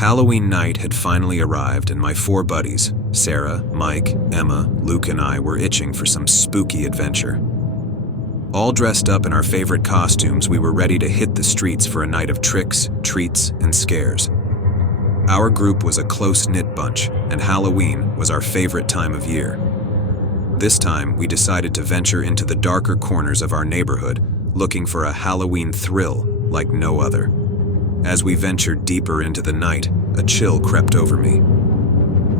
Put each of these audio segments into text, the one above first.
Halloween night had finally arrived and my 4 buddies, Sarah, Mike, Emma, Luke, and I were itching for some spooky adventure. All dressed up in our favorite costumes, we were ready to hit the streets for a night of tricks, treats, and scares. Our group was a close-knit bunch, and Halloween was our favorite time of year. This time, we decided to venture into the darker corners of our neighborhood, looking for a Halloween thrill like no other. As we ventured deeper into the night, a chill crept over me.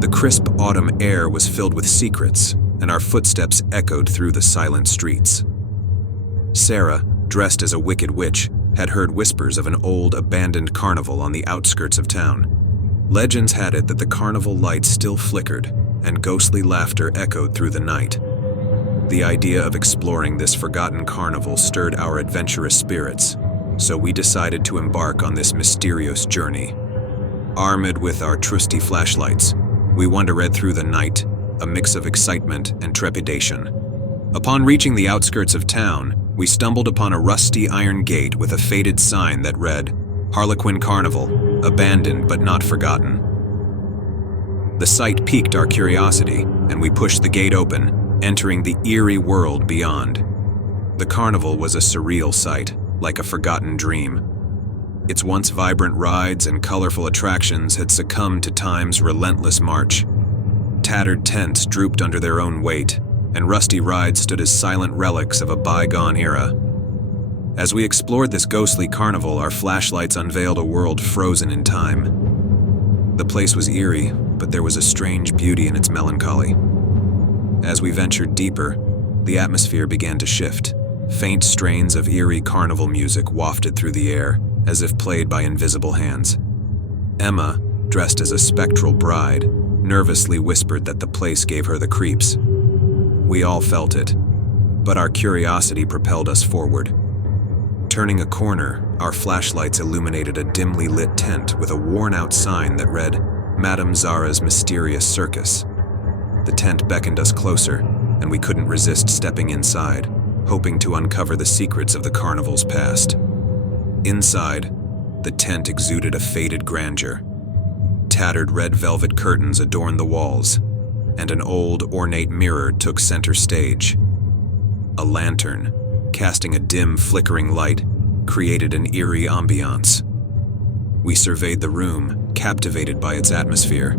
The crisp autumn air was filled with secrets, and our footsteps echoed through the silent streets. Sarah, dressed as a wicked witch, had heard whispers of an old, abandoned carnival on the outskirts of town. Legends had it that the carnival lights still flickered, and ghostly laughter echoed through the night. The idea of exploring this forgotten carnival stirred our adventurous spirits, so we decided to embark on this mysterious journey. Armed with our trusty flashlights, we wandered through the night, a mix of excitement and trepidation. Upon reaching the outskirts of town, we stumbled upon a rusty iron gate with a faded sign that read, "Harlequin Carnival, abandoned but not forgotten." The sight piqued our curiosity, and we pushed the gate open, entering the eerie world beyond. The carnival was a surreal sight, like a forgotten dream. Its once vibrant rides and colorful attractions had succumbed to time's relentless march. Tattered tents drooped under their own weight, and rusty rides stood as silent relics of a bygone era. As we explored this ghostly carnival, our flashlights unveiled a world frozen in time. The place was eerie, but there was a strange beauty in its melancholy. As we ventured deeper, the atmosphere began to shift. Faint strains of eerie carnival music wafted through the air, as if played by invisible hands. Emma, dressed as a spectral bride, nervously whispered that the place gave her the creeps. We all felt it, but our curiosity propelled us forward. Turning a corner, our flashlights illuminated a dimly lit tent with a worn-out sign that read, "Madame Zara's Mysterious Circus." The tent beckoned us closer, and we couldn't resist stepping inside, hoping to uncover the secrets of the carnival's past. Inside, the tent exuded a faded grandeur. Tattered red velvet curtains adorned the walls, and an old, ornate mirror took center stage. A lantern, casting a dim, flickering light, created an eerie ambiance. We surveyed the room, captivated by its atmosphere.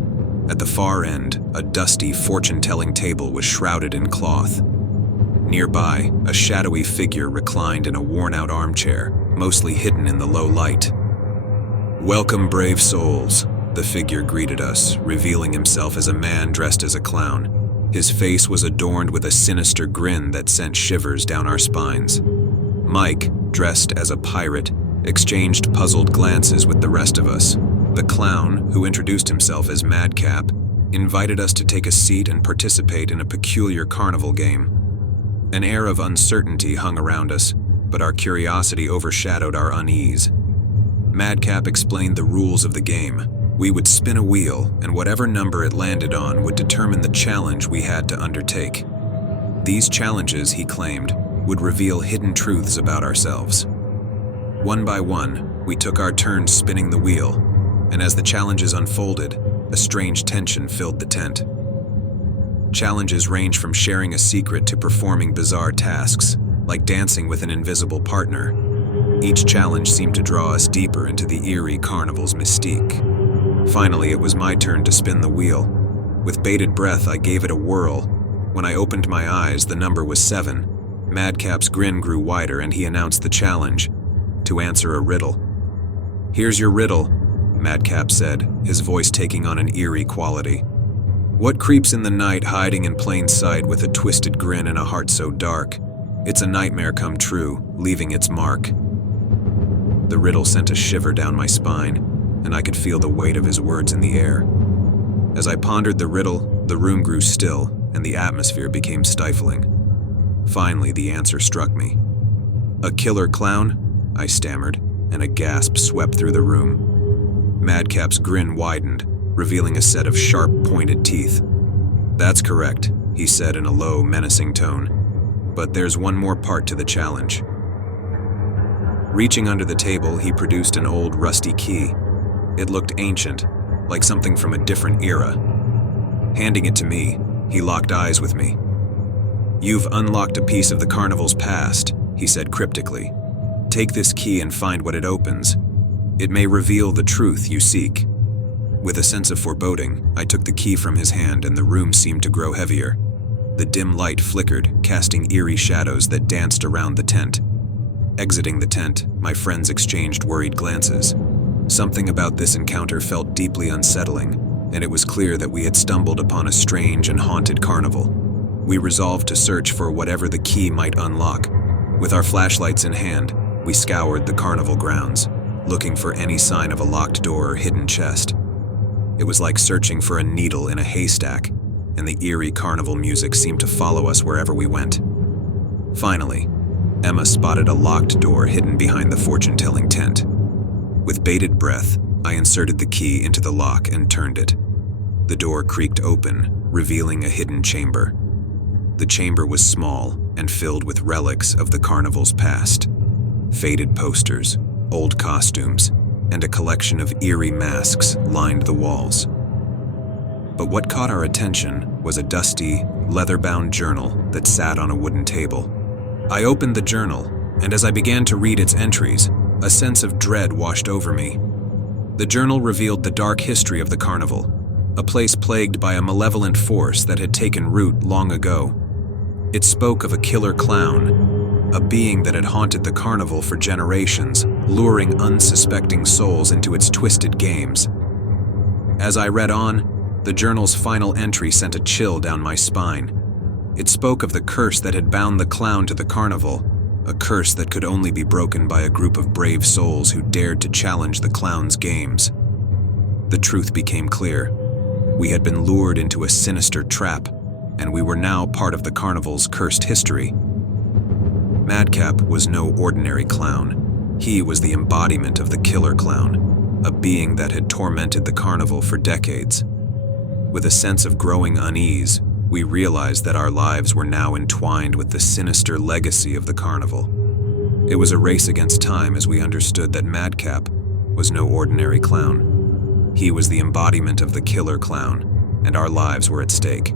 At the far end, a dusty, fortune-telling table was shrouded in cloth. Nearby, a shadowy figure reclined in a worn-out armchair, mostly hidden in the low light. "Welcome, brave souls," the figure greeted us, revealing himself as a man dressed as a clown. His face was adorned with a sinister grin that sent shivers down our spines. Mike, dressed as a pirate, exchanged puzzled glances with the rest of us. The clown, who introduced himself as Madcap, invited us to take a seat and participate in a peculiar carnival game. An air of uncertainty hung around us, but our curiosity overshadowed our unease. Madcap explained the rules of the game. We would spin a wheel, and whatever number it landed on would determine the challenge we had to undertake. These challenges, he claimed, would reveal hidden truths about ourselves. One by one, we took our turns spinning the wheel, and as the challenges unfolded, a strange tension filled the tent. Challenges range from sharing a secret to performing bizarre tasks, like dancing with an invisible partner. Each challenge seemed to draw us deeper into the eerie carnival's mystique. Finally, it was my turn to spin the wheel. With bated breath, I gave it a whirl. When I opened my eyes, the number was 7. Madcap's grin grew wider, and he announced the challenge: to answer a riddle. "Here's your riddle," Madcap said, his voice taking on an eerie quality. "What creeps in the night, hiding in plain sight with a twisted grin and a heart so dark? It's a nightmare come true, leaving its mark." The riddle sent a shiver down my spine, and I could feel the weight of his words in the air. As I pondered the riddle, the room grew still, and the atmosphere became stifling. Finally, the answer struck me. "A killer clown?" I stammered, and a gasp swept through the room. Madcap's grin widened, revealing a set of sharp, pointed teeth. "That's correct," he said in a low, menacing tone. "But there's one more part to the challenge." Reaching under the table, he produced an old, rusty key. It looked ancient, like something from a different era. Handing it to me, he locked eyes with me. "You've unlocked a piece of the carnival's past," he said cryptically. "Take this key and find what it opens. It may reveal the truth you seek." With a sense of foreboding, I took the key from his hand and the room seemed to grow heavier. The dim light flickered, casting eerie shadows that danced around the tent. Exiting the tent, my friends exchanged worried glances. Something about this encounter felt deeply unsettling, and it was clear that we had stumbled upon a strange and haunted carnival. We resolved to search for whatever the key might unlock. With our flashlights in hand, we scoured the carnival grounds, looking for any sign of a locked door or hidden chest. It was like searching for a needle in a haystack, and the eerie carnival music seemed to follow us wherever we went. Finally, Emma spotted a locked door hidden behind the fortune-telling tent. With bated breath, I inserted the key into the lock and turned it. The door creaked open, revealing a hidden chamber. The chamber was small and filled with relics of the carnival's past. Faded posters, old costumes, and a collection of eerie masks lined the walls. But what caught our attention was a dusty, leather-bound journal that sat on a wooden table. I opened the journal, and as I began to read its entries, a sense of dread washed over me. The journal revealed the dark history of the carnival, a place plagued by a malevolent force that had taken root long ago. It spoke of a killer clown, a being that had haunted the carnival for generations, luring unsuspecting souls into its twisted games. As I read on, the journal's final entry sent a chill down my spine. It spoke of the curse that had bound the clown to the carnival, a curse that could only be broken by a group of brave souls who dared to challenge the clown's games. The truth became clear. We had been lured into a sinister trap, and we were now part of the carnival's cursed history. Madcap was no ordinary clown. He was the embodiment of the killer clown, a being that had tormented the carnival for decades. With a sense of growing unease, we realized that our lives were now entwined with the sinister legacy of the carnival. It was a race against time as we understood that Madcap was no ordinary clown. He was the embodiment of the killer clown, and our lives were at stake.